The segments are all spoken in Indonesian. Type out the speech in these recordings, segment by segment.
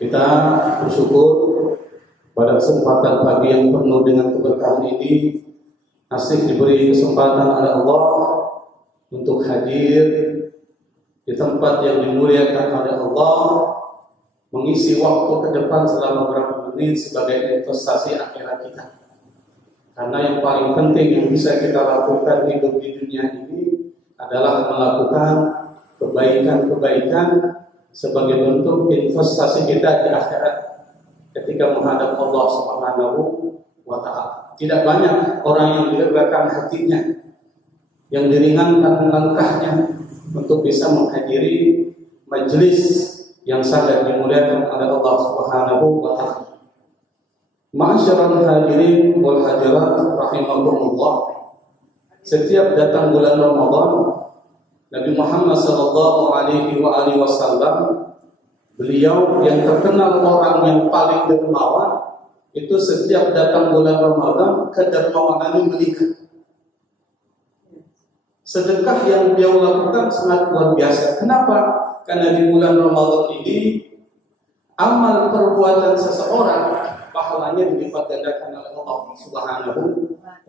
Kita bersyukur pada kesempatan pagi yang penuh dengan keberkahan ini, asik diberi kesempatan oleh Allah untuk hadir di tempat yang dimuliakan oleh Allah, mengisi waktu ke depan selama beberapa menit sebagai investasi akhirat kita. Karena yang paling penting yang bisa kita lakukan hidup di dunia ini adalah melakukan kebaikan-kebaikan sebagai bentuk investasi kita di akhirat ketika menghadap Allah Subhanahu wa Ta'ala. Tidak banyak orang yang dilegakan hatinya, yang diringankan langkahnya untuk bisa menghadiri majelis yang sangat dimuliakan oleh Allah Subhanahu wa Ta'ala. Ma'asyiral hadirin wal hadirat rahimakumullah. Setiap datang bulan Ramadan, Nabi Muhammad sallallahu alaihi wasallam, beliau yang terkenal orang yang paling dermawan, itu setiap datang bulan Ramadan kedermawanannya meningkat. Sedekah yang beliau lakukan sangat luar biasa. Kenapa? Karena di bulan Ramadan ini amal perbuatan seseorang pahalanya dilipat gandakan oleh Allah Subhanahu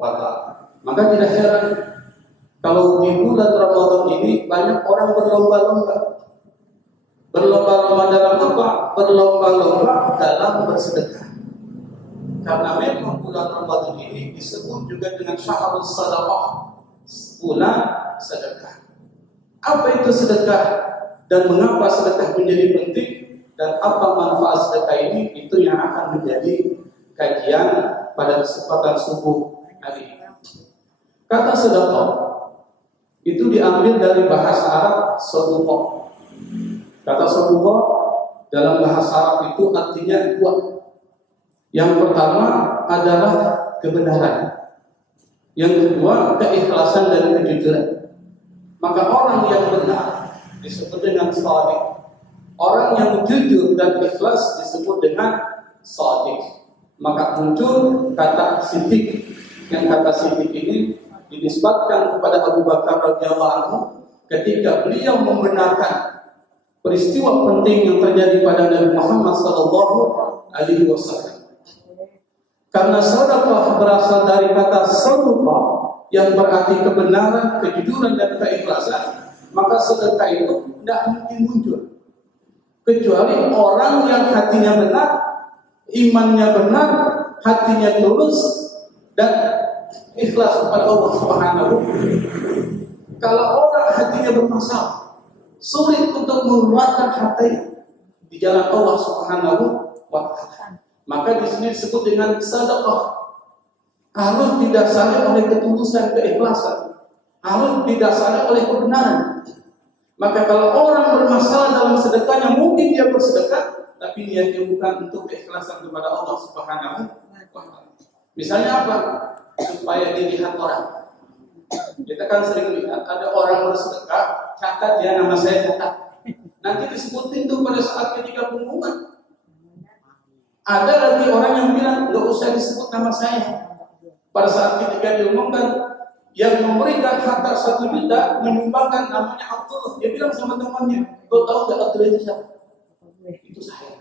wa Ta'ala. Maka tidak heran kalau di bulan Ramadan ini banyak orang berlomba-lomba. Berlomba-lomba dalam apa? Berlomba-lomba dalam bersedekah. Karena memang bulan Ramadan ini disebut juga dengan syahrul sadaqah, bulan sedekah. Apa itu sedekah dan mengapa sedekah menjadi penting dan apa manfaat sedekah ini? Itu yang akan menjadi kajian pada kesempatan subuh hari ini. Kata sedekah itu diambil dari bahasa Arab sadaqah. Kata sadaqah dalam bahasa Arab itu artinya dua. Yang pertama adalah kebenaran. Yang kedua keikhlasan dan kejujuran. Maka orang yang benar disebut dengan shadiq. Orang yang jujur dan ikhlas disebut dengan shadiq. Maka muncul kata siddiq. Yang kata siddiq ini dinisbatkan kepada Abu Bakar radhiyallahu anhu ketika beliau membenarkan peristiwa penting yang terjadi pada Nabi Muhammad sallallahu alaihi wasallam. Karena sedekah berasal dari kata sadaqah yang berarti kebenaran, kejujuran dan keikhlasan, maka sedekah itu tidak mungkin muncul kecuali orang yang hatinya benar, imannya benar, hatinya tulus dan ikhlas kepada Allah Subhanahu. Kalau orang hatinya bermasalah, sulit untuk mengeluarkan hatinya di jalan Allah Subhanahu wa Ta'ala. Maka di sini disebut dengan sedekah. Harus didasari oleh ketulusan, keikhlasan. Harus didasari oleh kebenaran. Maka kalau orang bermasalah dalam sedekahnya, mungkin dia bersedekah, tapi niatnya bukan untuk keikhlasan kepada Allah Subhanahu wa Ta'ala. Misalnya apa? Supaya dilihat orang. Kita kan sering lihat ada orang bersedekah, catat ya nama saya catat. Nanti disebutin tuh pada saat ketika pengumuman. Ada lagi orang yang bilang nggak usah disebut nama saya. Pada saat ketika diumumkan yang memberikan harta 1 juta menyumbangkan namanya Abdullah, dia bilang sama temannya, kau tahu nggak Abdullah itu siapa? Itu saya.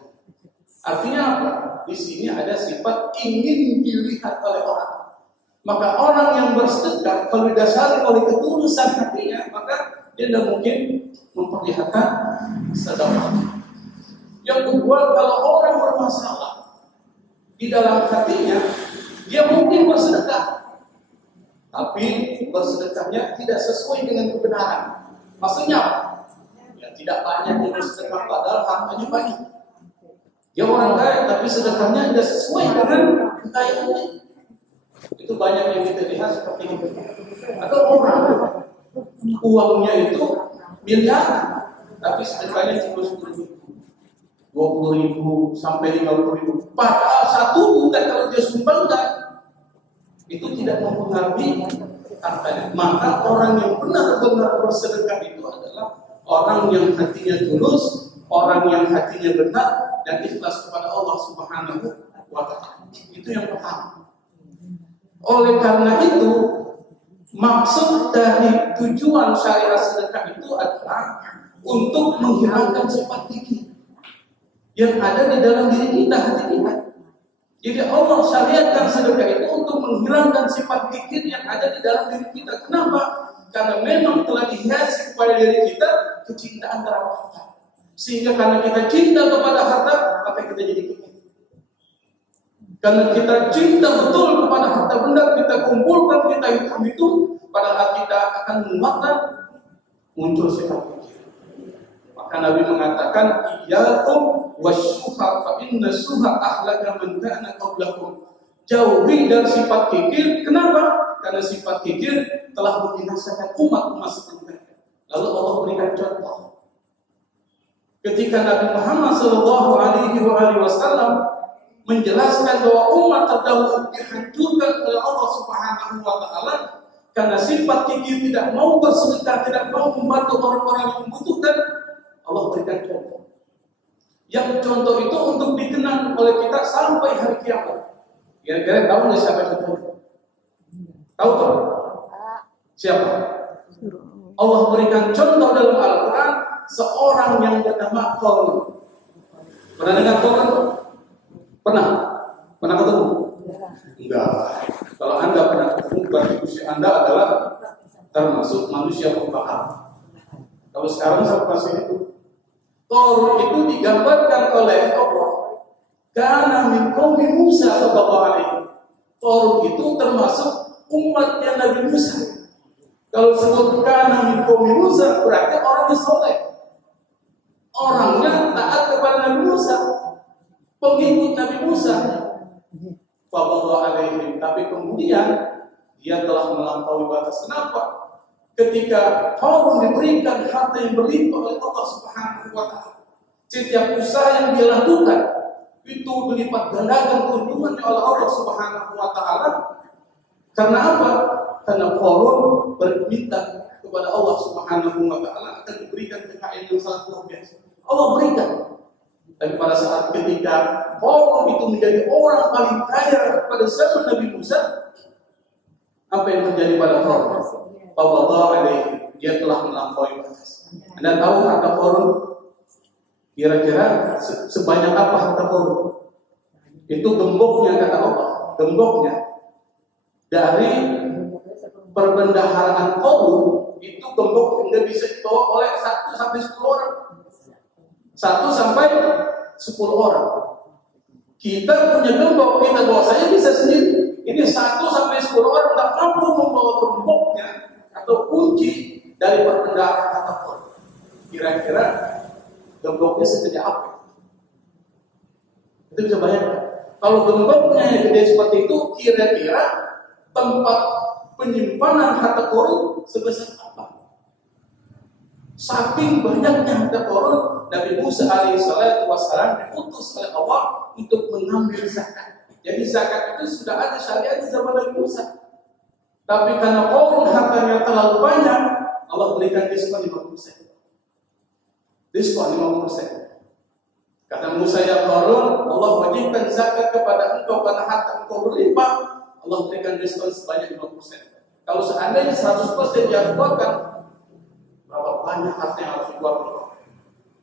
Artinya apa? Di sini ada sifat ingin dilihat oleh orang. Maka orang yang bersedekah kalau didasari oleh ketulusan hatinya, maka dia tidak mungkin memperlihatkan sedekah. Yang kedua, kalau orang bermasalah di dalam hatinya, dia mungkin bersedekah, tapi bersedekahnya tidak sesuai dengan kebenaran. Maksudnya apa? Ya, tidak banyak yang bersedekah padahal hartanya banyak. Dia orang kaya tapi sedekahnya tidak sesuai dengan kekayaannya. Itu banyak yang kita lihat seperti itu. Atau orang uangnya itu miliaran, tapi sedekahnya cuma 20.000 sampai 50.000. Padahal 1 juta kalau dia sumbangkan itu tidak mempengaruhi hartanya. Maka orang yang benar-benar bersedekah itu adalah orang yang hatinya tulus, orang yang hatinya benar dan ikhlas kepada Allah Subhanahu wa Ta'ala. Itu yang pertama. Oleh karena itu, maksud dari tujuan syariat sedekah itu adalah untuk menghilangkan sifat gigi. yang ada di dalam diri kita, hati kita. Jadi Allah syariatkan sedekah itu untuk menghilangkan sifat kikir yang ada di dalam diri kita. Kenapa? Karena memang telah dihiasi kepada diri kita kecintaan terhadap harta. Sehingga karena kita cinta kepada harta, maka kita jadi kikir. Karena kita cinta betul kepada harta benda, kita kumpulkan, kita hitung, padahal kita akan menguatkan muncul sifat kikir. Maka Nabi mengatakan, iyyakum wasyuha fa inna syuha ahlaka man kana qablakum. Jauhi dari sifat kikir. Kenapa? Karena sifat kikir telah membinasakan umat sebelumnya. Lalu Allah berikan contoh. Ketika Nabi Muhammad sallallahu alaihi wasallam menjelaskan bahwa umat terdahulu dihancurkan oleh Allah Subhanahu wa taala karena sifat kikir, tidak mau bersedekah, tidak mau membantu orang-orang yang membutuhkan, Allah berikan contoh. Yang contoh itu untuk dikenang oleh kita sampai hari kiamat. Kira-kira tahu nggak siapa contohnya? Tahu tak? Siapa? Allah berikan contoh dalam Al-Quran seorang yang bernama Qarun. Pernah dengar Qarun? Pernah? Pernah ketemu? Enggak. Kalau Anda pernah ketemu, berarti usia Anda adalah termasuk manusia pembahas. Kalau sekarang saya kasih itu, Qarun itu digambarkan oleh Allah. Karena min qaumi Musa sallallahu alaihi. Qarun itu termasuk umatnya Nabi Musa. Kalau sebut karena min qaumi Musa, berarti orangnya soleh. Orangnya taat kepada Nabi Musa, pengikut Nabi Musa. Sallallahu alaihi. Tapi kemudian dia telah melampaui batas. Kenapa? Ketika Qarun diberikan harta yang berlimpah oleh Allah Subhanahu wa taala, setiap usaha yang dia lakukan itu berlipat gandakan keuntungannya oleh Allah Subhanahu wa taala. Karena apa? Karena Qarun berminta kepada Allah Subhanahu wa taala akan diberikan kekayaan yang sangat luar biasa. Allah berikan. Dan pada saat ketika Qarun itu menjadi orang paling kaya pada zaman Nabi Musa, apa yang terjadi pada Qarun? Sallallahu alaihi, dia telah melampaui batas. Anda tahu harta Qarun kira-kira sebanyak apa harta Qarun? Itu gemboknya, kata Allah, gemboknya dari perbendaharaan Qarun itu gembok tidak bisa dibawa oleh 1 sampai 10 orang. 1 sampai 10 orang. Kita punya gembok, kita bawa saja bisa sendiri. Ini 1 sampai 10 orang tak mampu membawa gemboknya atau kunci dari perbendaharaan harta Qarun. Kira-kira gemboknya segede apa? Itu bisa bayangkan. Kalau gemboknya gede seperti itu, kira-kira tempat penyimpanan harta Qarun sebesar apa? Saking banyaknya harta Qarun, Nabi Musa alaihissalam diutus oleh Allah untuk mengambil zakat. Jadi zakat itu sudah ada syariat di zaman Nabi Musa. Tapi karena Qarun hartanya terlalu banyak, Allah berikan diskon 50%. Diskon 50%. Kata Musa, ya Qarun, Allah wajibkan zakat kepada engkau karena harta engkau berlimpah. Allah berikan diskon sebanyak 50%. Kalau seandainya 100% dia keluarkan, berapa banyak harta yang harus dikeluarkan?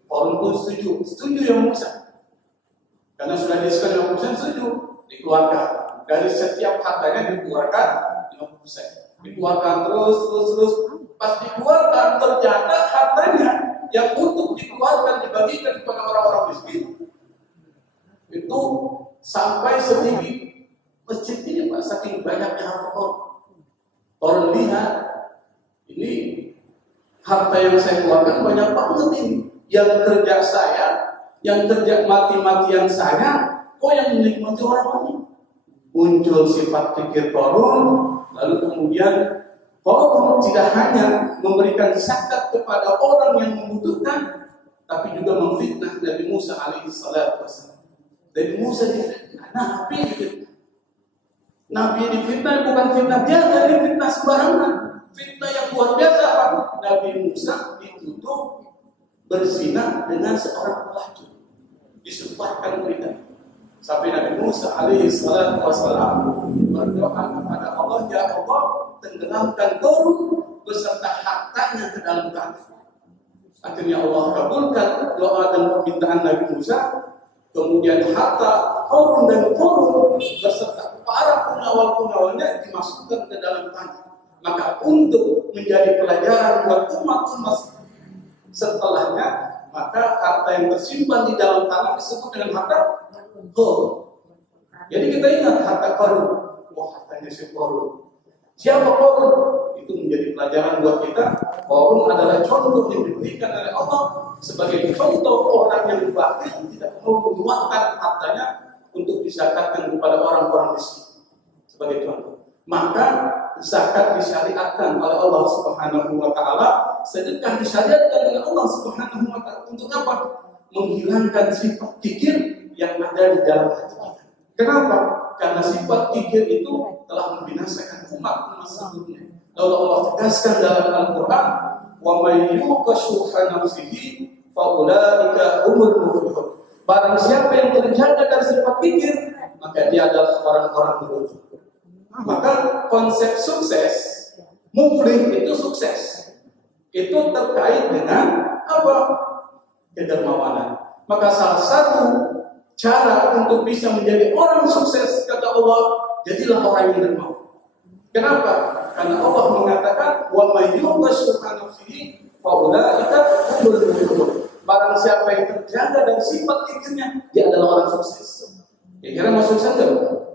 Qarun pun setuju ya Musa. Karena sudah diskon 50%, setuju, dikeluarkan. Dari setiap hartanya dikeluarkan 50%. Dikeluarkan terus. Pas dikeluarkan, ternyata hartanya yang untuk dikeluarkan dibagikan kepada orang-orang miskin itu sampai setinggi masjid ini, Pak, saking banyaknya harta Qarun. Qarun lihat, ini harta yang saya keluarkan banyak banget ini. Yang kerja saya, yang kerja mati-matian saya, kok yang menikmati orang lain? Muncul sifat pikir Qarun, lalu kemudian Qarun tidak hanya memberikan zakat kepada orang yang membutuhkan, tapi juga memfitnah Nabi Musa alaihissalam. Nabi Musa difitnah, Nabi difitnah. Nabi difitnah bukan fitnah biasa, ini fitnah sembarangan. Fitnah yang luar biasa. Nabi Musa dituduh berzina dengan seorang lelaki. Disebarkan berita. Sampai Nabi Musa alaihissalam berdoa kepada Allah, ya Allah, tenggelamkan Qarun beserta hartanya ke dalam tanah. Akhirnya Allah kabulkan doa dan permintaan Nabi Musa. kemudian harta Qarun dan Qarun beserta para pengawal-pengawalnya dimasukkan ke dalam tanah. Maka untuk menjadi pelajaran buat umat-umat setelahnya, maka harta yang tersimpan di dalam tanah disebut dengan harta Qarun. Jadi kita ingat harta Qarun. Wah, hartanya si Qarun. Siapa Qarun? Itu menjadi pelajaran buat kita. Qarun adalah contoh yang diberikan oleh Allah sebagai contoh orang yang bakhil, tidak mau mengeluarkan hartanya untuk dizakatkan kepada orang-orang miskin. Sebagai contoh. Maka zakat disyariatkan oleh Allah Subhanahu wa taala, sedekah disyariatkan oleh Allah Subhanahu wa taala untuk apa? Menghilangkan sifat kikir yang ada di dalam hati kita. Kenapa? Karena sifat kikir itu telah membinasakan umat sebelumnya. Lalu Allah tegaskan dalam Al-Qur'an, "Wa may yuqa shuhha nafsihi fa ulaika humul muflihun." Barang siapa yang terjaga dari sifat kikir, maka dia adalah orang-orang beruntung. Maka konsep sukses, muflih itu sukses, itu terkait dengan apa? Kedermawanan. Maka salah satu cara untuk bisa menjadi orang sukses, kata Allah, jadilah orang yang dermawan. Kenapa? Karena Allah mengatakan, wa may yuqa shuhha nafsihi fa ulaika humul muflihun. Barang siapa yang terjaga dari sifat kikirnya, dia adalah orang sukses. Kira-kira mau sukses enggak?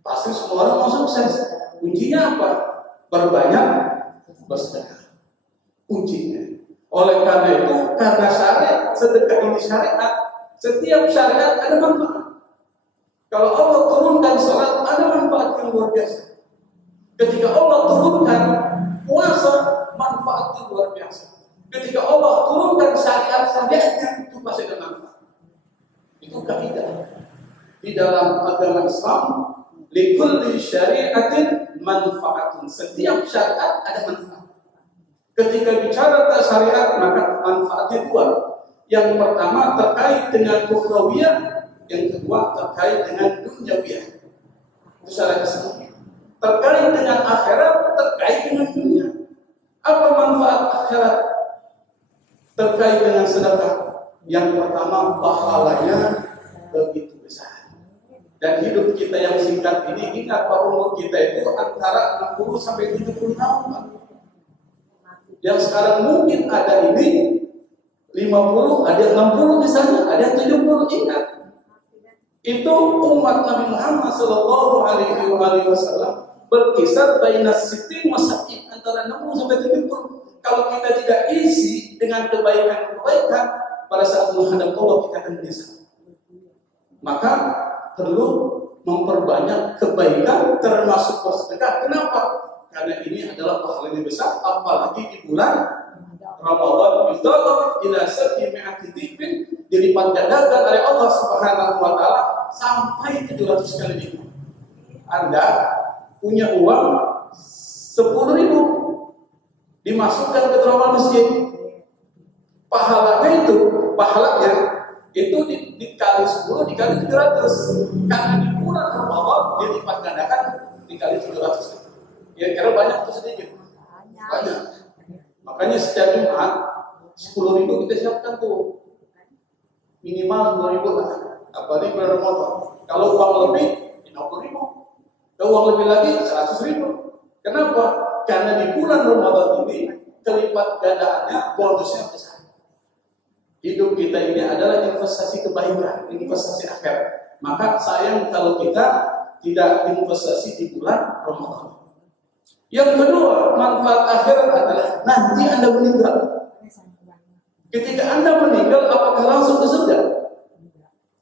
Pasti semua orang mau sukses. Kuncinya apa? Berbanyak bersedekah. Kuncinya. Oleh karena itu, karena syariat, sedekah ini syariat, setiap syariat ada manfaat. Kalau Allah turunkan salat, ada manfaat yang luar biasa. Ketika Allah turunkan puasa, manfaat yang luar biasa. Ketika Allah turunkan syariat-syariatnya, itu pasti ada manfaat. Itu kaidah. Di dalam agama Islam, likulli syari'atin manfaatun. Setiap syariat ada manfaat. Ketika bicara tentang syariat, maka manfaatnya dua. Yang pertama terkait dengan ukhrawiyah, yang kedua terkait dengan dunyawiyah. Itu syariat Islam. Terkait dengan akhirat, terkait dengan dunia. Apa manfaat akhirat? Terkait dengan sedekah. Yang pertama, pahalanya begitu besar. Dan hidup kita yang singkat ini, ingat bahwa umur kita itu antara 60 sampai 70 tahun. Yang sekarang mungkin ada ini 50, ada 60 di sana, ada 70. Ingat, itu umat Nabi Muhammad sallallahu alaihi wasallam berkisar baina sittin wa sab'in, antara 60 sampai 70. Kalau kita tidak isi dengan kebaikan-kebaikan, pada saat menghadap Allah kita akan menyesal. Maka perlu memperbanyak kebaikan termasuk bersedekah. Kenapa? Karena ini adalah pahalanya besar, apalagi di bulan Ramadan. Bidallah ila sab'imi'ati dhifin, dilipat gandakan oleh Allah Subhanahu wa taala sampai 700 kali lipat. Anda punya uang 10.000, dimasukkan ke teramal masjid. Pahalanya itu dikali 10 dikali 700. Karena di bulan Ramadan dilipat gandakan dikali 700. Kira-kira banyak atau sedikit? Banyak. Makanya setiap Jumat 10.000 kita siapkan tuh. Minimal 10.000 lah. Apalagi bulan Ramadan. Kalau uang lebih 50.000. Kalau uang lebih lagi 100.000. Kenapa? Karena di bulan Ramadan ini kelipat gandaannya bonusnya besar. Hidup kita ini adalah investasi kebaikan, investasi akhirat. Maka sayang kalau kita tidak investasi di bulan Ramadan. Yang kedua, manfaat akhirat adalah nanti Anda meninggal. Ketika Anda meninggal, apakah langsung ke surga?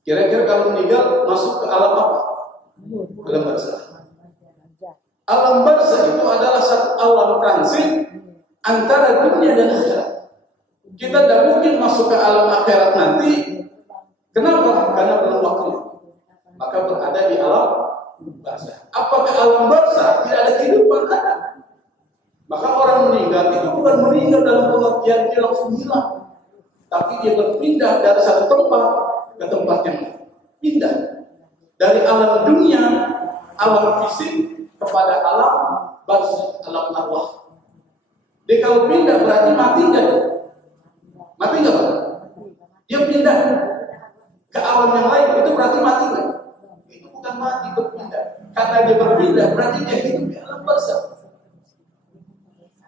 Kira-kira kalau meninggal masuk ke alam apa? Alam barzakh. Alam barzakh itu adalah satu alam transit antara dunia dan akhirat. Kita tidak mungkin masuk ke alam akhirat nanti. Kenapa? Karena belum waktunya. Maka berada di alam barzakh. Apakah alam barzakh tidak ada kehidupan? Ada. Maka orang meninggal itu bukan meninggal dalam pengertian dia langsung hilang, tapi dia berpindah dari satu tempat ke tempat yang lain. Pindah dari alam dunia, alam fisik kepada alam barzakh, alam arwah. Dia kalau pindah berarti mati enggak? Mati enggak, Pak? Dia pindah. ke alam yang lain, itu berarti mati kan? Itu bukan mati, berpindah. Karena dia berpindah, berarti dia hidup di alam barzakh.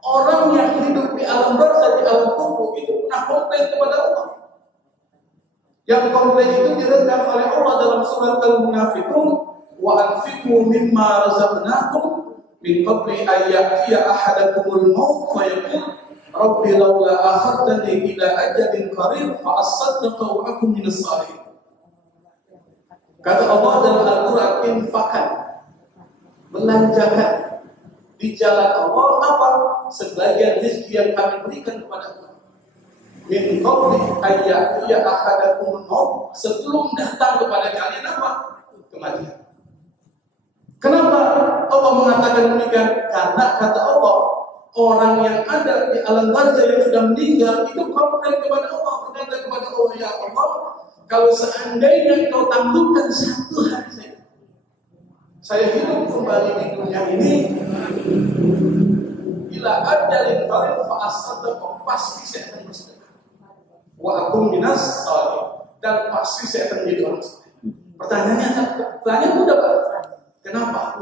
Orang yang hidup di alam barzakh, di alam kubur, itu pernah komplain kepada Allah. Yang komplain itu direkam oleh Allah dalam surat Al-Munafiqun, wa anfiqu mimma razaqnakum min qabli an ya'tiya ahadakumul maut fa yaqul rabbi laula akhartani ila ajalin qarib fa asaddaqa wa akum minas salihin. Kata Allah dalam Al-Quran, infakkan, belanjakan di jalan Allah apa? Sebagian rezeki yang kami berikan kepada Allah. Min qabli ayya ahadakum maut, sebelum datang kepada kalian apa? Kematian. Kenapa Allah mengatakan demikian? Karena kata Allah, orang yang ada di alam barzakh yang sudah meninggal itu komplain kepada Allah, berkata kepada Allah, ya Allah, kalau seandainya kau tangguhkan satu hari saya hidup kembali di dunia ini, bila ajalin qarib fa asaddaqa, pasti saya akan bersedekah. Wa akum minas shalihin, dan pasti saya akan menjadi orang saleh. Pertanyaan mudah Pak. Kenapa?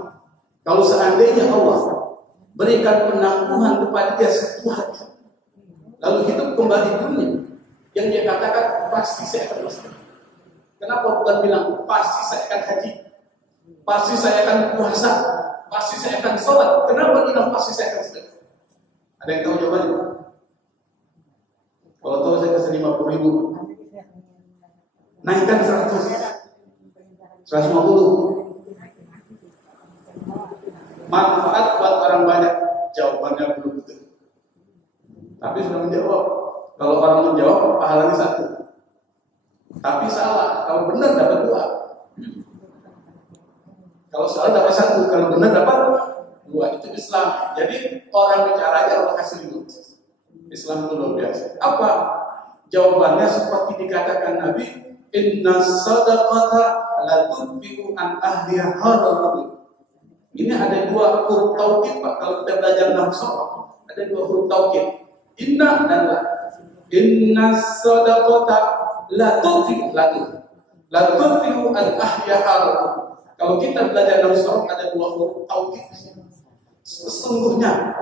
Kalau seandainya Allah berikan penangguhan kepada dia satu hari, lalu hidup kembali di dunia, yang dia katakan pasti saya akan bersedekah. Kenapa bukan bilang pasti saya akan haji, pasti saya akan puasa, pasti saya akan sholat? Kenapa bilang pasti saya akan sedekah? Ada yang tahu jawabannya? Kalau tahu saya kasih 50.000, naikkan 150. Manfaat buat orang banyak, jawabannya belum betul. Tapi sudah menjawab. Kalau orang menjawab, pahalanya 1. Tapi salah. Kalau benar dapat 2. Kalau salah dapat 1. Kalau benar dapat 2. Itu Islam. Jadi orang bicaranya Allah kasih 5. Islam itu luar biasa. Apa? Jawabannya seperti dikatakan Nabi, inna sadaqata la tudfi'u an ahliha hadal. Ini ada 2 huruf taukid Pak. Kalau kita belajar nahwu, ada 2 huruf taukid. Inna dan la. Inna sadaqata la tudfi'u an ahliha hadal. Kalau kita belajar nahwu, ada 2 huruf taukid. Sesungguhnya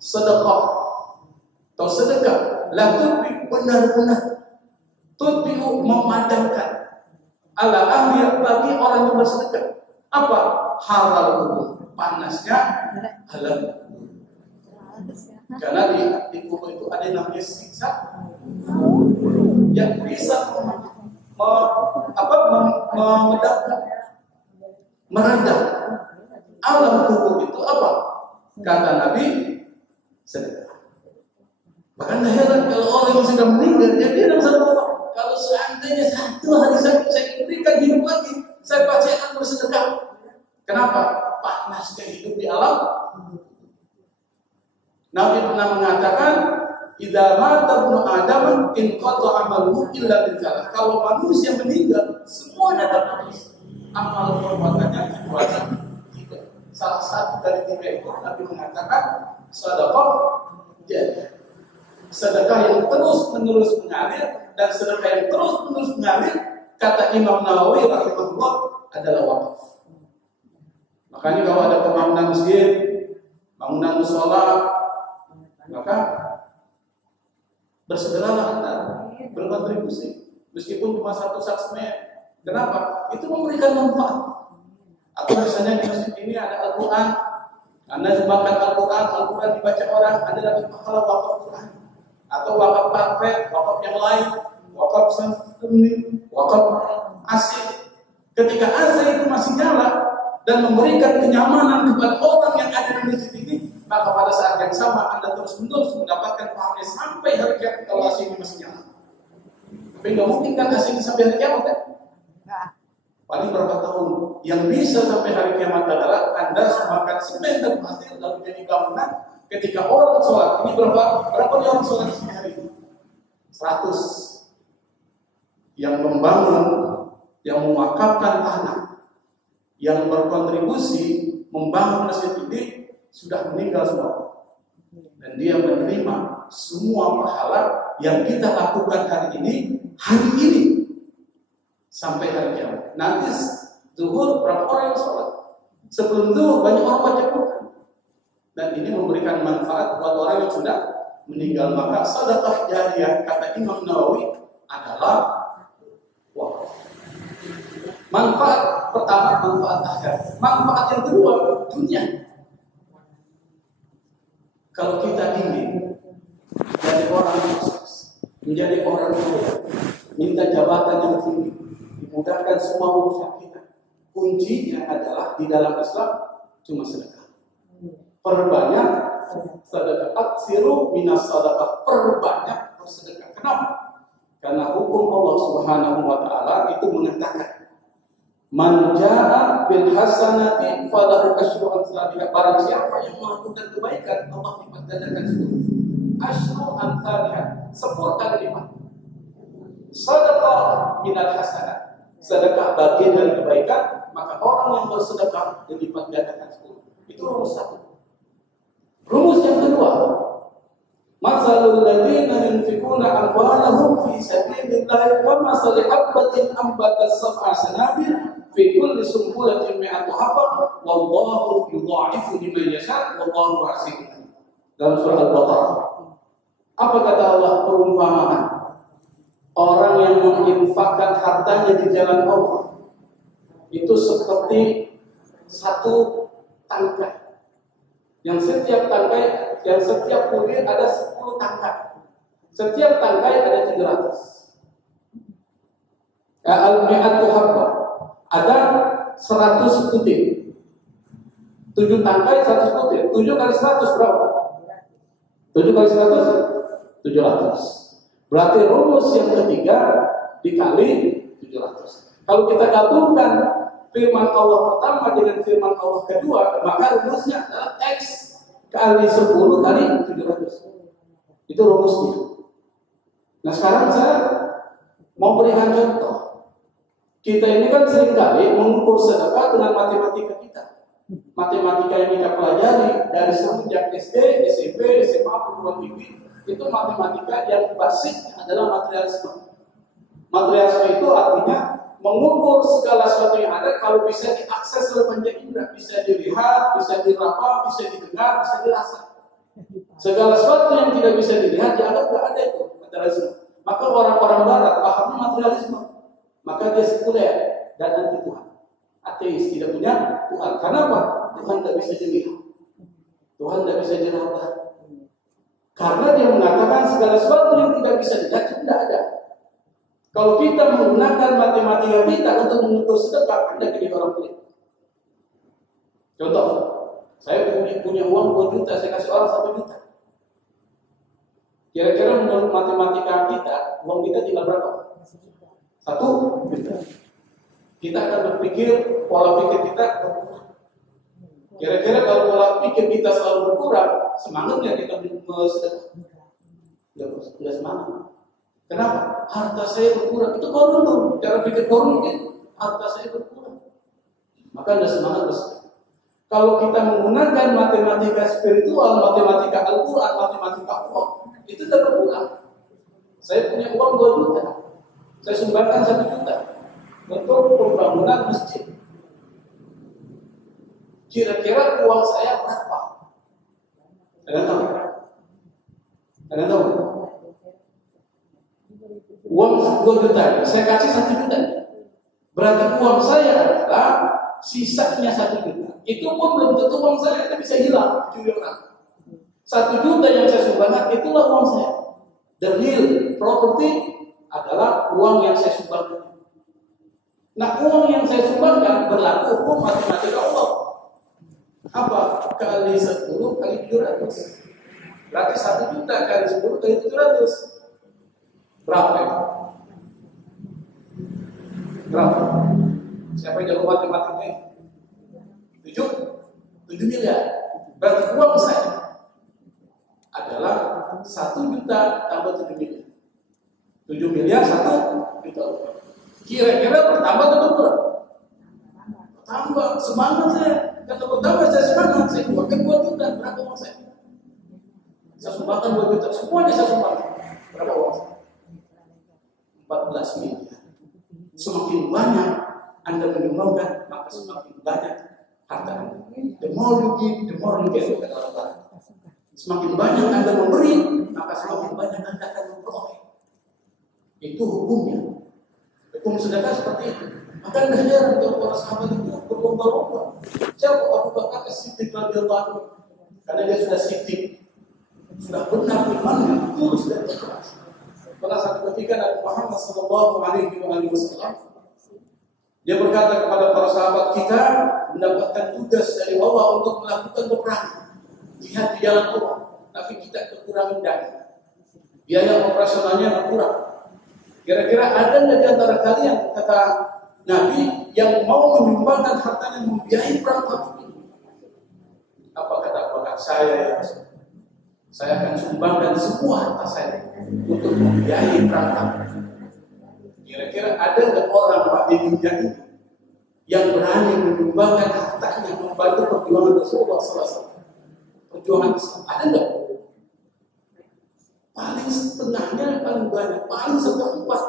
sedekah atau sedekah la tudfi'u, benar-benar tudfi'u, memadamkan ala ahliha, bagi orang yang bersedekah. Apa? Halal kubur, panasnya halal. Karena di kubur itu ada yang namanya siksa yang bisa meredam. Alam kubur itu apa? Kata Nabi, sedekah. Bahkan heran kalau orang yang sudah meninggal, dia bilang sama Allah, kalau seandainya satu hari saya diberikan hidup lagi, saya pasti akan bersedekah. Kenapa? Panasnya hidup di alam. Nabi pernah mengatakan, idza mata ibnu adam in qata amaluhu illa bil salah. Kalau manusia meninggal, semuanya terputus. Amal perbuatannya kecuali 3. Salah satu dari 3 itu Nabi mengatakan sedekah jariyah. Sedekah yang terus-menerus mengalir, dan sedekah yang terus-menerus mengalir, kata Imam Nawawi rahimahullah, adalah wakaf. Makanya kalau ada pembangunan masjid, bangunan mushola, maka bersegeralah Anda berkontribusi, meskipun cuma 1 sak semen. Kenapa? Itu memberikan manfaat. Atau misalnya di masjid ini ada Al-Quran, Anda sumbangkan Al-Quran dibaca orang, Anda dapat pahala wakaf Quran. Atau wakaf parfait, wakaf yang lain, wakaf seni, wakaf AC. Ketika AC itu masih nyala dan memberikan kenyamanan kepada orang yang ada di masjid ini, maka pada saat yang sama Anda terus-menerus mendapatkan pahala sampai hari kiamat kalau AC ini masih nyala. Tapi nggak mungkin kan AC ini sampai hari kiamat kan? Paling berapa tahun? Yang bisa sampai hari kiamat adalah Anda semakan semen dan pasir lalu jadi bangunan. Ketika orang sholat, ini berapa orang sholat di sini hari ini? 100. Yang membangun, yang mewakafkan tanah, yang berkontribusi membangun masjid ini sudah meninggal semua, dan dia menerima semua pahala yang kita lakukan hari ini. sampai hari kiamat. Nanti zuhur berapa orang yang sholat? Sebelum zuhur banyak orang baca Quran. Dan ini memberikan manfaat buat orang yang sudah meninggal. Maka sedekah jariyah kata Imam Nawawi adalah manfaat pertama, manfaat akhirat. Manfaat yang kedua, dunia. Kalau kita ingin jadi orang sukses, menjadi orang kaya, minta jabatan yang tinggi, dimudahkan semua urusan kita, kuncinya adalah di dalam Islam cuma sedekah. Perbanyak sedekah, aksiru minas sedekah, perbanyak bersedekah. Kenapa? Karena hukum Allah Subhanahu wa taala itu mengatakan man jaa bil hasanati falahu asyru amsalha. Barang siapa yang melakukan kebaikan, Allah lipat gandakan 10. Asyru amsalha, 10 kali lipat. Sedekah minal hasanat, sedekah bagian dari kebaikan, maka orang yang bersedekah dilipat gandakan 10. Itu rumus satu. Rumus yang kedua, masalul ladzina yunfikuna amwalahum fi sabilillah kamathali habbatin ambatat sab'a sanabil fi kulli sunbulatin mi'atu habba wallahu yudha'ifu liman yasha' wallahu wasi'un. Dalam surah Al-Baqarah. Apa kata Allah perumpamaan orang yang menginfakkan hartanya di jalan Allah itu seperti satu tangkai yang setiap kurir ada 10 tangkai. Setiap tangkai ada 700. Al-mi'atu habba ada 100 putir. 7 tangkai 100 putir. 7 kali 100 berapa? 7 kali 100 700. Berarti rumus yang ketiga dikali 700. Kalau kita gabungkan firman Allah pertama dengan firman Allah kedua, maka rumusnya adalah X kali 10 kali 700. Itu rumusnya. Nah sekarang saya mau berikan contoh. Kita ini kan seringkali mengukur sedekah dengan matematika kita. Matematika yang kita pelajari dari semenjak SD, SMP, SMA, perguruan tinggi, itu matematika yang basisnya adalah materialisme. Materialisme itu artinya mengukur segala sesuatu yang ada kalau bisa diakses oleh panca indera, bisa dilihat, bisa diraba, bisa didengar, bisa dirasa. Segala sesuatu yang tidak bisa dilihat dianggap tidak ada itu materialisme. Maka orang-orang Barat pahamnya materialisme, maka dia sekuler dan anti Tuhan, ateis, tidak punya Tuhan. Kenapa? Tuhan tidak bisa dilihat, Tuhan tidak bisa diraba. Karena dia mengatakan segala sesuatu yang tidak bisa dilihat itu tidak ada. Kalau kita menggunakan matematika kita untuk mengukur sedekah, Anda jadi orang pelit. Contoh, saya punya uang 2 juta, saya kasih orang 1 juta. Kira-kira menurut matematika kita, uang kita tinggal berapa? 1 juta. Kita akan berpikir, pola pikir kita berkurang. Kira-kira kalau pola pikir kita selalu berkurang, semangatnya kita bersedekah. Tidak semangat. Kenapa? Harta saya berkurang. Itu korun tuh. Cara pikir korun mungkin harta saya berkurang. Maka Anda semangat bersedekah. Kalau kita menggunakan matematika spiritual, matematika Al-Quran, matematika uang, itu tidak berkurang. Saya punya uang 2 juta. Saya sumbangkan 1 juta untuk pembangunan masjid. Kira-kira uang saya berapa? Anda tahu? Anda tahu? Uang 2 juta, saya kasih 1 juta. Berarti uang saya adalah sisanya 1 juta. Itu pun belum tentu uang saya, itu bisa hilang, dicuri orang. 1 juta yang saya sumbangkan, itulah uang saya. The real property adalah uang yang saya sumbangkan. Nah, uang yang saya sumbangkan berlaku hukum matematika Allah. Apa? Kali 10 kali 700. Berarti 1 juta kali 10 kali 700. Berapa ya? Berapa? Siapa yang jago matematikanya? 7 miliar. Berarti uang saya adalah 1 juta tambah 7 miliar. 7 miliar 1 juta. Kira-kira bertambah atau berkurang? Bertambah. Semangat saya. Kalau bertambah saya semangat. Saya keluarkan 2 juta. Berapa uang saya? Saya sumbangkan 2 juta. Semuanya saya sumbangkan. Berapa uang saya? 14 miliar. semakin banyak Anda menyumbangkan, maka semakin banyak harta Anda. The more you give, the more you get. Semakin banyak Anda memberi, maka semakin banyak Anda akan memperoleh. Itu hukumnya. Hukum sedekah seperti itu. Maka Anda heran kalau para sahabat itu berlomba-lomba. Siapa Abu Bakar As-Siddiq radhiyallahu anhu? Karena dia sudah siddiq, sudah benar imannya, tulus dan ikhlas. Pada satu ketika Nabi Muhammad sallallahu alaihi wasallam dia berkata kepada para sahabat, kita mendapatkan tugas dari Allah untuk melakukan peperangan, jihad di jalan Allah, tapi kita kekurangan dana, biaya operasionalnya kurang. Kira-kira ada nggak di antara kalian, kata Nabi, yang mau menyumbangkan hartanya membiayai perang ini? Apa kata Bapak? Saya akan sumbangkan semua harta saya untuk membiayai perang. Kira-kira ada nggak orang Pak di dunia ini yang berani menyumbangkan hartanya membantu perjuangan Rasulullah SAW? Perjuangan Islam ada nggak? Paling setengahnya, paling banyak, paling seperempat,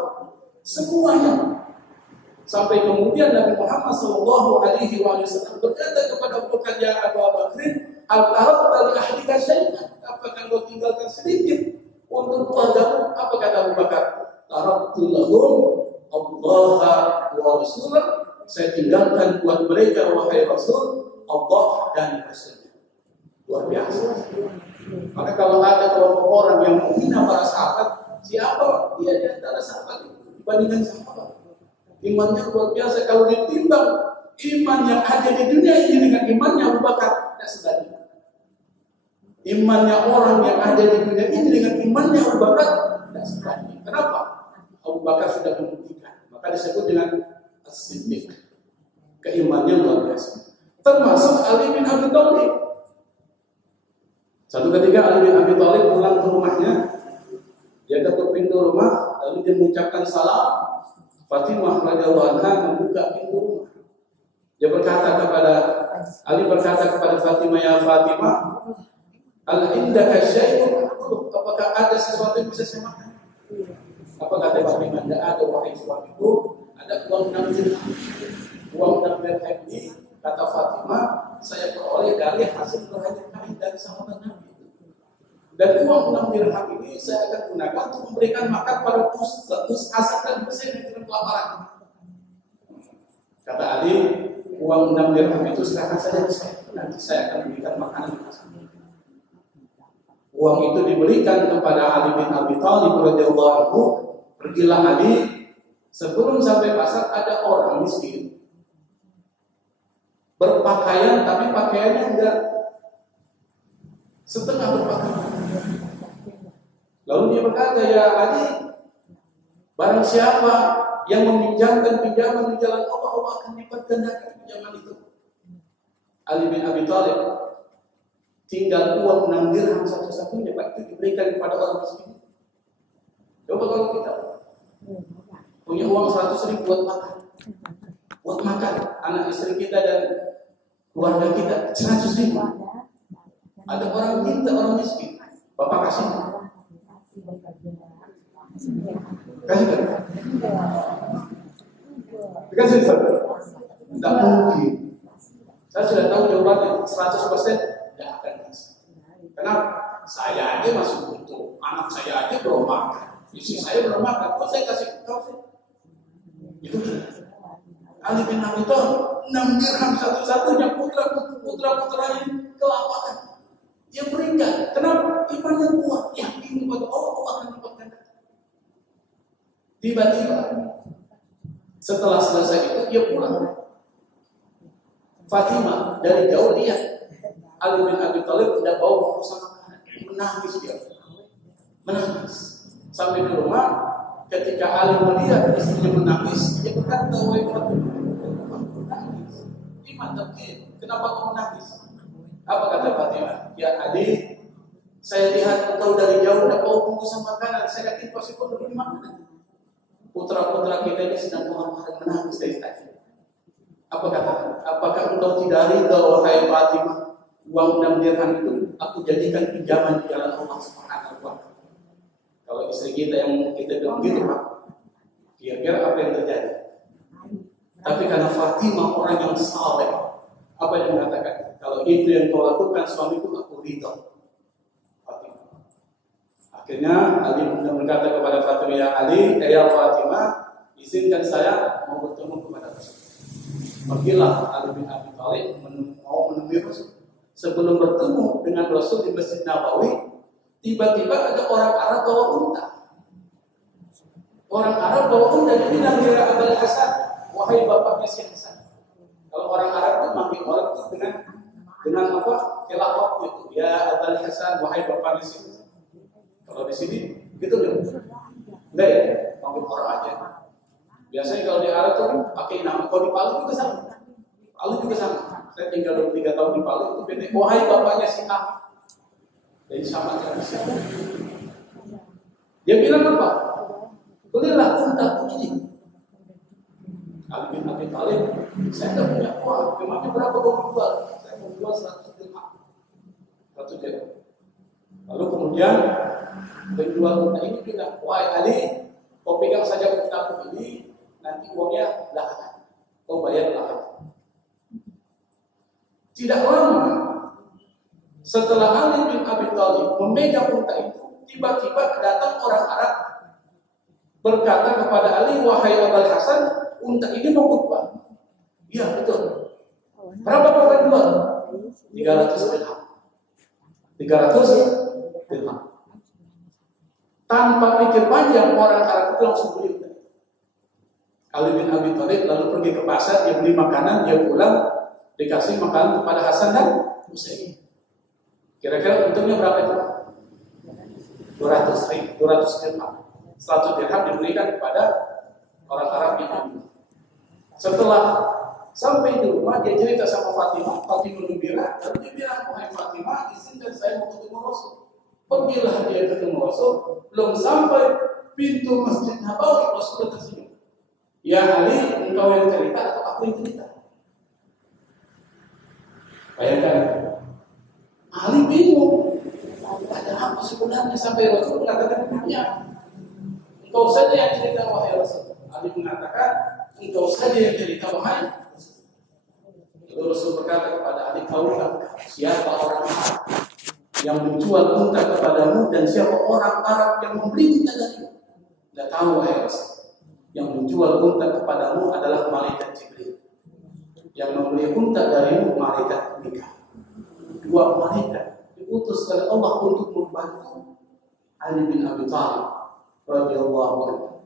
semuanya. Sampai kemudian Nabi Muhammad Sallallahu Alaihi Wasallam berkata kepada Abu Bakar, ya Abu Bakar, al-tarakta li ahlika syai'an, apakah kau tinggalkan sedikit untuk keluargamu? Apa kata Abu Bakar? Taraktu lahum Allah wa Rasulah, saya tinggalkan buat mereka wahai Rasul, Allah dan Rasul. Luar biasa. Maka kalau ada kelompok orang yang menghina para sahabat, siapa dia di antara sahabat itu dibandingkan sahabat? Imannya luar biasa. Kalau ditimbang iman yang ada di dunia ini dengan imannya Abu Bakar, tidak sebanding. Imannya orang yang ada di dunia ini dengan imannya Abu Bakar, tidak sebanding. Kenapa? Abu Bakar sudah membuktikan. Maka disebut dengan as-siddiq. Keimannya luar biasa. Termasuk Ali bin Abi Thalib. Satu ketika Ali bin Abi Thalib pulang ke rumahnya, dia ketuk pintu rumah, lalu dia mengucapkan salam. Fatimah radhiyallahu anha membuka pintu rumah. Dia berkata kepada Ali, berkata kepada Fatimah, ya Fatimah, al indaka syai'un, apakah ada sesuatu yang bisa saya makan? Apa kata Fatimah? Tidak ada, wahai suamiku, ada uang 6 dirham. Uang 6 dirham ini, kata Fatimah, saya peroleh dari hasil berhajat kami dari sahabat Nabi. Dan uang 6 dirham ini saya akan gunakan untuk memberikan makan pada tus asap dan mesin yang tidak kelaparan. Kata Ali, uang 6 dirham itu serahkan saja ke saya. Nanti saya akan memberikan makanan yang asap. Uang itu diberikan kepada Ali bin Abi Thalib radhiyallahu anhu. Pergilah Ali, sebelum sampai pasar ada orang miskin berpakaian, tapi pakaiannya enggak setengah berpakaian. Lalu dia berkata, ya Ali, barang siapa yang meminjamkan pinjaman di jalan Allah, Allah akan lipat gandakan pinjaman itu. Ali bin Abi Thalib tinggal uang 6 dirham satu-satunya, Pak, itu diberikan kepada orang miskin. Coba kalau kita punya uang 100.000 buat makan anak istri kita dan keluarga kita 100.000. Ada orang minta, orang miskin, Bapak kasih. Kasih kan? Dikasih saudara? Tidak mungkin. Saya sudah tahu jawabannya 100% tidak akan kasih. Kenapa? Saya aja masih butuh, anak saya aja belum makan, istri saya belum makan, kok saya kasih kau sih? Itu Ali bin Abi Thalib 6 dirham satu-satunya, putra-putranya kelaparan. Dia berikan. Kenapa? Imannya kuat, yakin kepada Allah, Allah akan lipatkan. Tiba-tiba setelah selesai itu dia pulang. Fatimah dari jauh lihat Ali bin Abi Thalib tidak bawa bungkusan makanan, menangis dia, menangis. Sampai di rumah, ketika Ali melihat istrinya menangis, dia berkata, wahai Fatimah, menangis. Iman terkir, kenapa kau menangis? Apa kata Fatimah? Ya Ali, saya lihat engkau dari jauh tidak bawa bungkusan makanan, saya yakin pasti kau beri makanan. Putra-putra kita ini sedang menangis dari tadi. Apa kata? Apakah engkau tidak ridha, wahai Fatimah? Uang 6 dirham itu aku jadikan pinjaman di jalan Allah Subhanahu wa Ta'ala. Kalau istri kita yang kita bilang gitu, Pak, kira-kira apa yang terjadi? Tapi karena Fatimah orang yang saleh, apa yang mengatakan? Kalau itu yang kau lakukan suamiku, aku ridho. Fatimah. Akhirnya Ali berkata kepada Fatimah, ya Ali, ya Fatimah, izinkan saya mau bertemu kepada Rasul. Pergilah Ali bin Abi Thalib mau menemui Rasul. Sebelum bertemu dengan Rasul di Masjid Nabawi, tiba-tiba ada orang Arab bawa unta. Orang Arab bawa unta, dia bilang kepada Abul Hasan, wahai bapaknya si Hasan. Kalau orang Arab itu manggil orang itu dengan apa? Kelawat itu. Ya Abul Hasan, wahai bapaknya si Hasan. Kalau di sini gitu enggak? Enggak ya, manggil orang aja. Biasanya kalau di Arab itu pakai nama. Kalau di Palu juga sama. Palu juga sama. Saya tinggal 23 tahun di Palu itu beda. Wahai bapaknya si A. Jadi sama aja. Dia bilang apa? Belilah unta ini. Ali bin Abi Thalib, saya tidak punya uang. Memangnya berapa kau jual? Saya mau jual 100 dirham. 100 dirham. Lalu kemudian penjual unta ini bilang, wahai Ali, kau pegang saja untaku ini, nanti uangnya belakangan. Kau bayar belakangan. Tidak lama setelah Ali bin Abi Thalib memegang unta itu, tiba-tiba datang orang Arab berkata kepada Ali, wahai Abul Hasan, unta ini mau khutbah. Iya betul. Berapa kau jual? 300 dirham. 300 dirham. Tanpa pikir panjang orang Arab itu langsung beli unta. Ali bin Abi Thalib lalu pergi ke pasar, dia beli makanan, dia pulang, dikasih makanan kepada Hasan dan Husain. Kira-kira untungnya berapa itu? 200 dirham. 100 dirham diberikan kepada orang Arab yang setelah sampai di rumah, dia cerita sama Fatimah. Fatimah gembira, lalu dia bilang, wahai Fatimah, izinkan saya mau ketemu Rasul. Pergilah dia ketemu Rasul. Belum sampai pintu Masjid Nabawi, Rasul tersenyum. Ya Ali, engkau yang cerita atau aku yang cerita? Bayangkan, Ali bingung. Ada apa sebenarnya sampai Rasul mengatakan demikian? Engkau saja yang cerita, wahai Rasul. Ali mengatakan, engkau saja yang cerita, wahai Rasul. Lalu Rasul berkata kepada Ali, tahu siapa orang Arab yang menjual unta kepadamu dan siapa orang Arab yang membeli unta darimu? Tidak tahu, wahai Rasul. Yang menjual unta kepadamu adalah malaikat Jibril. Yang membeli unta darimu malaikat Mikail. Dua malaikat diutus oleh Allah untuk membantu Ali bin Abi Thalib radhiyallahu anhu.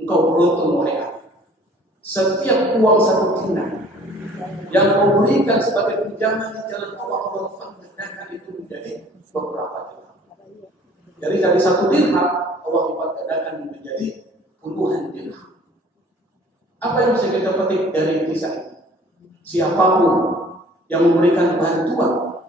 Engkau beruntung, wahai Ali. Setiap uang 1 dinar yang kau berikan sebagai pinjaman di jalan Allah, Allah gandakan itu menjadi beberapa dirham. Jadi dari 1 dirham Allah lipat gandakan menjadi puluhan dirham. Apa yang bisa kita petik dari kisah ini? Siapapun yang memberikan bantuan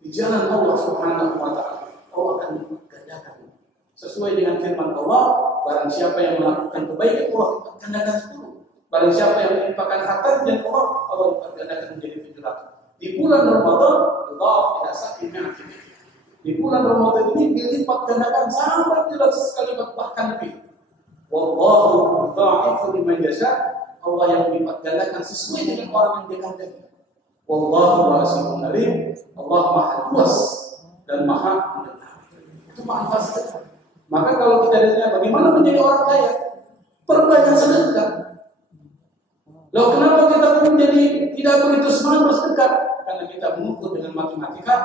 di jalan Allah Subhanahu wa taala, Allah akan gandakan. Sesuai dengan firman Allah, barang siapa yang melakukan kebaikan, Allah lipat gandakan 10. Barang siapa yang menginfakkan hartanya Allah, Allah lipat gandakan menjadi 700. Di bulan Ramadan, Allah tidak sakit menyakit. Di bulan Ramadan ini dilipat gandakan sampai 700 kali bahkan lebih. Wallahu yudha'ifu liman yasha. Allah yang melipat gandakan sesuai dengan orang yang dikehendaki. Wallahu wasi'un alim. Allah Maha luas dan Maha mengetahui. Itu manfaat sedekah. Maka kalau kita ditanya bagaimana menjadi orang kaya, perbanyak sedekah. Lalu kenapa kita menjadi tidak begitu semangat bersedekah? Karena kita mengukur dengan matematika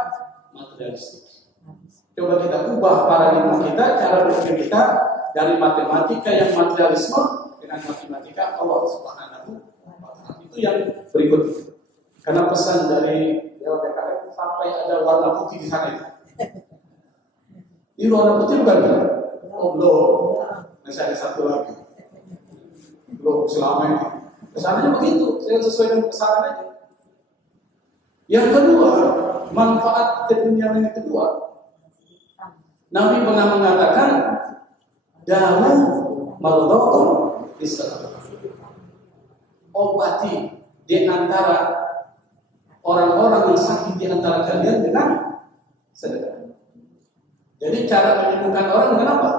materialistik. Coba kita ubah paradigma kita, cara berpikir kita dari matematika yang materialisme dengan matematika Allah Subhanahu wa taala. Itu yang berikut. Karena pesan dari LDKM sampai ada warna putih di sana. Ini warna putih bukan? Oh belum. Masih ada satu lagi. Belum selama ini. Pesannya begitu. Saya sesuai dengan pesanan aja. Yang kedua, manfaat dunia yang kedua. Nabi pernah mengatakan, dalam mardhatun Islam. Obati di antara orang-orang yang sakit di antara kalian dengan sedekah. Jadi cara menyembuhkan orang dengan apa?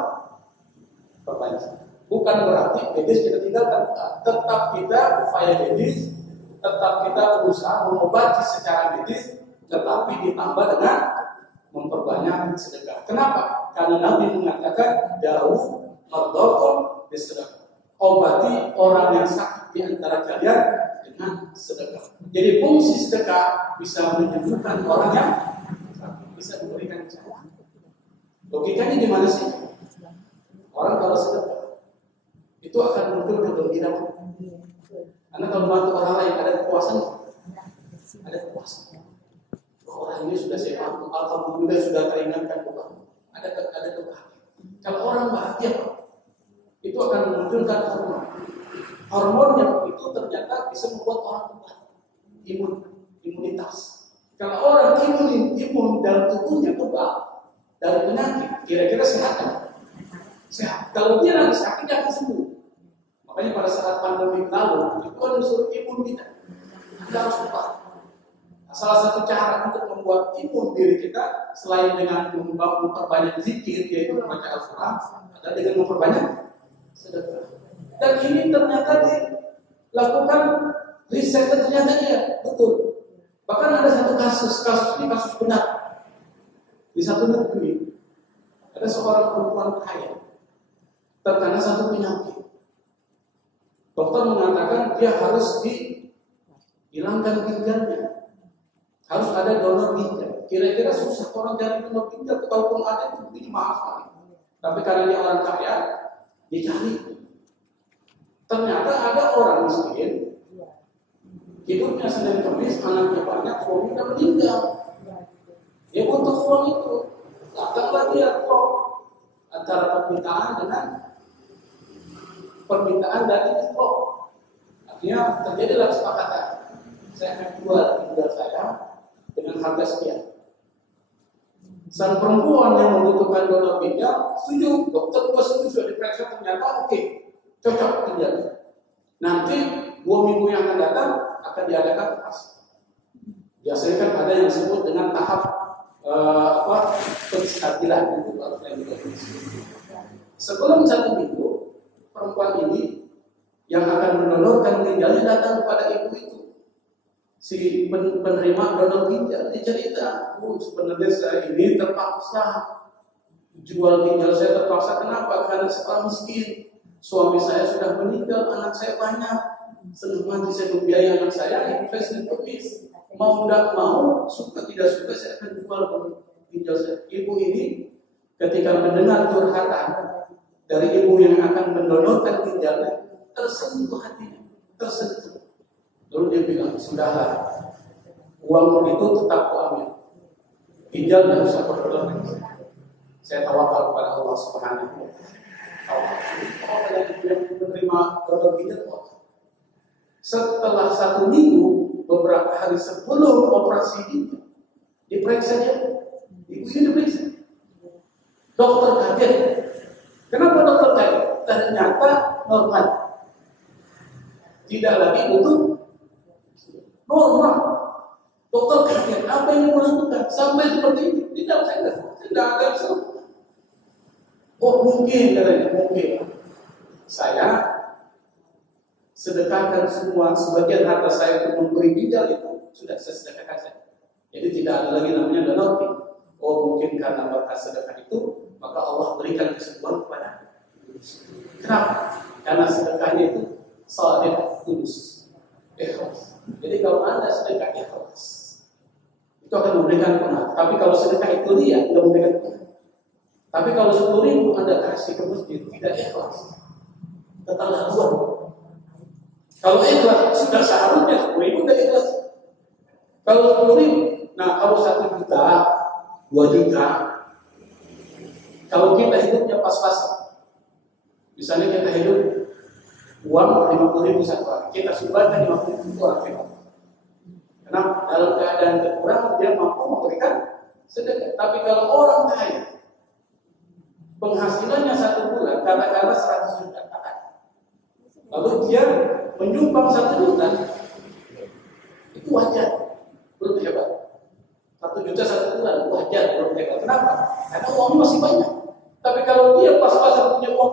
Perbanyak. Bukan berarti medis kita tinggalkan, tetap kita upaya medis, tetap kita berusaha mengobati secara medis, tetapi ditambah dengan memperbanyak sedekah. Kenapa? Karena Nabi mengatakan da'u mardakum bisedekah. Obati orang yang sakit di antara kalian dengan sedekah. Jadi fungsi sedekah bisa menyembuhkan orang yang sakit, bisa memberikan cahaya. Logikanya gimana sih? Orang kalau sedekah itu akan muncul kegembiraan. Karena kalau bantu orang lain ada kepuasan, ada kepuasan. Orang ini sudah sehat, alhamdulillah sudah teringatkan Tuhan. Ada kebahagiaan. Kalau orang bahagia, itu akan memunculkan hormon. Hormon yang itu ternyata bisa membuat orang kuat, imunitas. Kalau orang imun dalam tubuhnya kebal dari penyakit, kira-kira sehat kan? Sehat. Kalau dia nanti sakit, dia akan sembuh. Makanya pada saat pandemi lalu, itu kan unsur imun kita. Kita harus kuat. Nah, salah satu cara untuk membuat imun diri kita, selain dengan memperbanyak zikir, yaitu membaca Al-Quran, adalah dengan memperbanyak sedekah. Dan ini ternyata dilakukan riset, ternyata ya betul. Bahkan ada satu kasus ini kasus benar. Di satu negeri, ada seorang perempuan kaya terkena satu penyakit. Dokter mengatakan dia harus dihilangkan ginjalnya, harus ada donor ginjal. Kira-kira susah orang cari donor ginjal, kalaupun ada itu begini mahal sekali. Tapi karena dia orang kaya, dia cari. Ternyata ada orang miskin, hidupnya Senin Kamis, anaknya banyak, suaminya meninggal. Dia butuh uang itu, datanglah dia kok antara permintaan dengan permintaan dari itu. Akhirnya terjadilah kesepakatan. Saya akan jual ginjal saya dengan harga sekian. Sang perempuan yang membutuhkan donor ginjal setuju. Dokter juga setuju, sudah diperiksa ternyata oke, cocok ginjal. Nanti 2 minggu yang akan datang akan diadakan operasi. Biasanya kan ada yang disebut dengan tahap penstabilan itu harus dilakukan. Sebelum 1 minggu, perempuan ini yang akan mendonorkan ginjalnya datang kepada ibu itu. Si penerima donor ginjal dia cerita, sebenarnya saya ini terpaksa jual ginjal saya terpaksa. Kenapa? Karena saya miskin, suami saya sudah meninggal, anak saya banyak, senang mati saya membiayai anak saya, ibu saya sedang kemis. Mau tidak mau, suka tidak suka saya akan jual ginjal saya. Ibu ini ketika mendengar curhatan dari ibu yang akan mendonorkan ginjalnya, tersentuh hatinya, tersentuh. Lalu dia bilang, sudahlah, uang itu tetap kuambil, ginjal tidak usah berdonor. Saya tawakal kepada Allah Subhanahu wa Ta'ala. Orang yang menerima donor ginjal, setelah 1 minggu, beberapa hari sebelum operasi ginjal, diperiksa dia, ibu ini diperiksa. Dokter kaget. Kenapa dokter kaget? Ternyata normal. Tidak lagi butuh normal. Dokter kaget, apa yang melakukan sampai seperti ini? Tidak, saya tidak ada salah. Oh mungkin katanya, mungkin saya sedekahkan semua sebagian harta saya untuk memberi ginjal itu sudah saya sedekahkan saya. Jadi tidak ada lagi namanya donor. Oh mungkin karena berkat sedekah itu maka Allah berikan kesembuhan kepada. Kenapa? Karena sedekahnya itu shadiq tulus, ikhlas. Jadi kalau Anda sedekah ikhlas, itu akan memberikan pengaruh. Tapi kalau sedekah itu dia tidak memberikan pengaruh. Tapi kalau 10.000 Anda kasih ke masjid tidak ikhlas, keterlaluan. Kalau ikhlas sudah seharusnya 10.000 tidak ikhlas. Kalau 10.000, nah kalau 1 juta, 2 juta, kalau kita hidupnya pas-pasan, misalnya kita hidup uang 50.000 satu hari, kita sumbangkan 50.000 orang kita. Karena dalam keadaan kekurangan dia mampu memberikan sedekah. Tapi kalau orang kaya, penghasilannya 1 bulan katakanlah 100 juta, lalu dia menyumbang 1 juta, itu wajar, belum hebat. 1 juta 1 bulan wajar, belum hebat. Kenapa? Karena uangnya masih banyak. Tapi kalau dia pas-pasan punya uang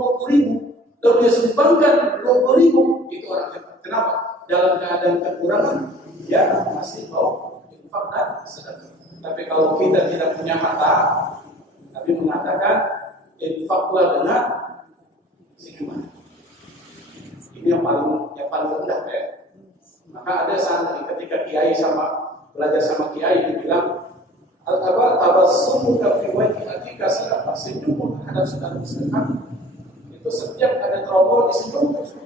20.000, Lalu dia sumbangkan 20.000, itu orang hebat. Kenapa? Dalam keadaan kekurangan, dia masih mau infak dan sedekah. Tapi kalau kita tidak punya harta, Nabi mengatakan infaklah dengan senyuman. Ini yang paling rendah ya. Maka ada santri ketika kiai belajar sama kiai, dia bilang tabassumuka fi wajhi akhika sadaqah, senyum terhadap saudara sedekah. Itu setiap ada terowol disenyum terus.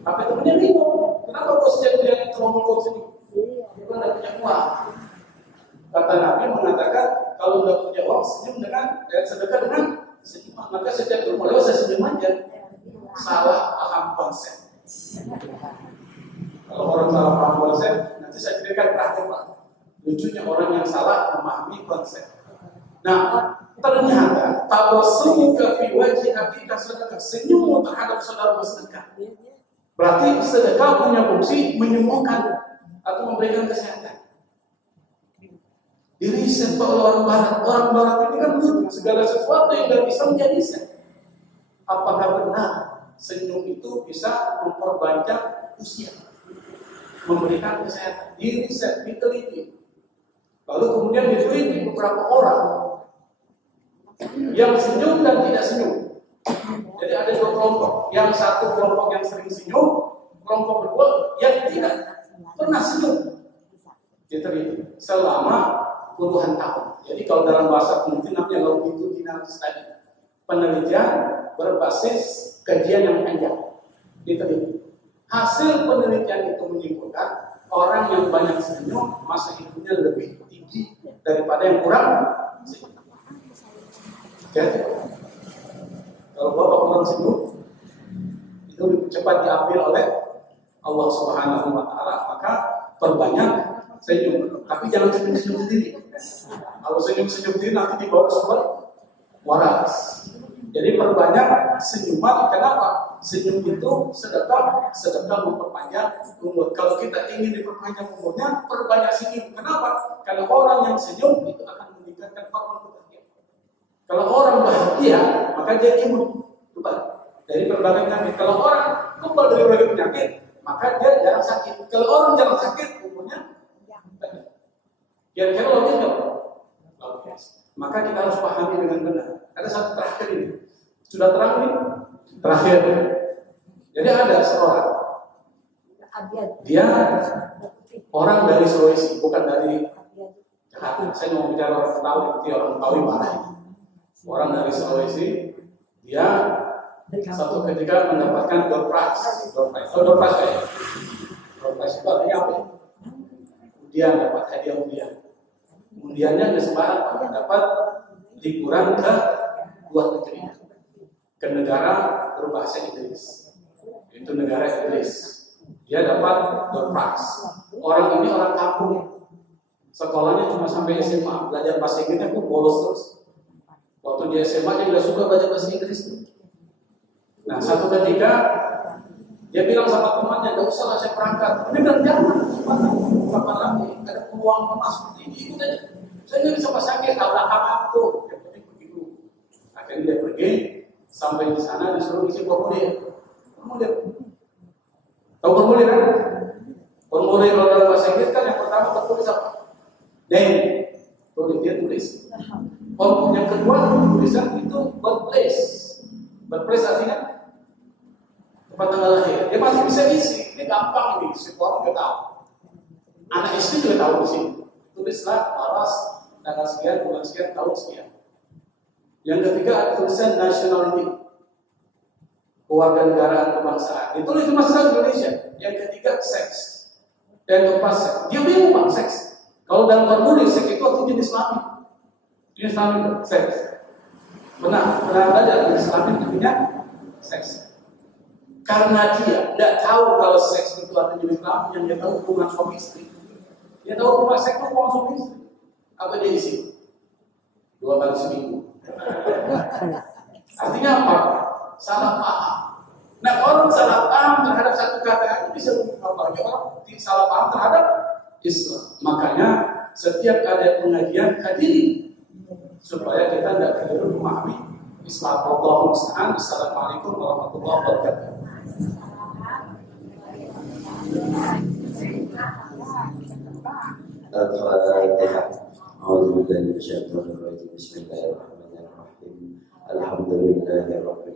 Tapi temannya bingung, kenapa kau setiap lihat terowol kau senyum? Dia tidak punya uang. Kata Nabi mengatakan kalau tidak punya uang senyum dengan sedekah dengan senyuman. Maka setiap terowol saya senyum aja. Salah paham konsep. Kalau orang salah paham konsep, nanti saya berikan terakhir Pak. Lucunya orang yang salah memahami konsep. Nah, ternyata tabassumuka fi wajhi akhika sadaqah, senyum terhadap saudara bersedekah. Berarti sedekah punya fungsi menyembuhkan atau memberikan kesehatan. Diriset oleh orang Barat. Orang Barat ini kan lucu, segala sesuatu yang dari Islam jadi riset. Apakah benar senyum itu bisa memperpanjang usia, memberikan kesehatan? Diriset, diteliti. Lalu kemudian diteliti beberapa orang yang senyum dan tidak senyum. Jadi ada dua kelompok. Yang satu kelompok yang sering senyum, kelompok kedua yang tidak pernah senyum. Diteliti selama puluhan tahun. Jadi kalau dalam bahasa penelitian namanya longitudinal study, penelitian berbasis kajian yang panjang. Diteliti. Hasil penelitian itu menyimpulkan orang yang banyak senyum masa hidupnya lebih tinggi daripada yang kurang senyum. Jadi kalau bapak kurang senyum, itu lebih cepat diambil oleh Allah Subhanahu wa Ta'ala. Maka perbanyak senyum, tapi jangan senyum-senyum sendiri. Kalau senyum-senyum sendiri nanti dibawa ke sumber waras. Jadi perbanyak senyuman. Kenapa? Senyum itu sedekah memperpanjang umur. Kalau kita ingin diperpanjang umurnya, perbanyak senyum. Kenapa? Karena orang yang senyum itu akan meningkatkan hormon kebahagiaan. Kalau orang bahagia, maka dia imun. Dari berbagai penyakit. Kalau orang kebal dari berbagai penyakit, maka dia jarang sakit. Kalau orang jarang sakit, umurnya banyak. Kira-kira logis nggak? Logis. Maka kita harus pahami dengan benar. Ada satu terakhir ini. Sudah terang ini? Terakhir. Jadi ada seorang. Dia orang dari Sulawesi, bukan dari Jakarta. Saya mau bicara orang Betawi, itu orang Betawi parah. Orang dari Sulawesi, dia satu ketika mendapatkan door prize. Door prize itu artinya apa? Undian, dapat hadiah undian. Undiannya ada sembarang, dapat liburan ke luar negeri, ke negara berbahasa Inggris. Itu negara Inggris. Dia dapat door prize. Orang ini orang kampung. Sekolahnya cuma sampai SMA, belajar bahasa Inggrisnya pun bolos terus. Waktu dia SMA dia udah suka belajar bahasa Inggris. Nah, satu ketika dia bilang sama temannya, "Gak usah lah saya berangkat." Dia bilang, "Jangan, kapan lagi ada peluang emas seperti ini, itu aja. Saya nggak bisa bahasa Inggris, tahu apa tuh." Yang penting begitu. Akhirnya dia pergi, sampai di sana disuruh isi formulir. Tahu formulir kan? Formulir kalau dalam bahasa Inggris kan yang pertama tertulis apa? Name. Dia tulis. Yang kedua tulisan itu birthplace. Birthplace artinya tempat tanggal lahir. Dia masih bisa isi. Ini gampang ini. Semua orang juga tahu. Anak istri juga tahu di sini. Tulislah Maras tanggal sekian, bulan sekian, tahun sekian. Yang ketiga ada tulisan nationality, kewarganegaraan kebangsaan. Ditulis cuma satu Indonesia. Yang ketiga seks. Yang keempat seks. Dia bingung bang seks. Kalau dalam formulir seks itu artinya jenis kelamin. Jenis kelamin seks. Benar belajar jenis kelamin artinya seks. Karena dia tidak tahu kalau seks itu artinya jenis kelamin, yang dia tahu hubungan suami istri. Dia tahu rumah seks itu hubungan suami istri. Apa dia isi? 2 kali seminggu. Artinya apa? Salah paham. Nah, orang salah paham terhadap satu kata itu bisa mempengaruhi orang salah paham terhadap Islam. Makanya setiap ada pengajian hadiri supaya kita tidak keliru memahami Bismillahirrahmanirrahim. Assalamualaikum warahmatullahi wabarakatuh. Al-Fatihah. A'udzu billahi minasyaitonir rajim. Bismillahirrahmanirrahim. Alhamdulillahirabbil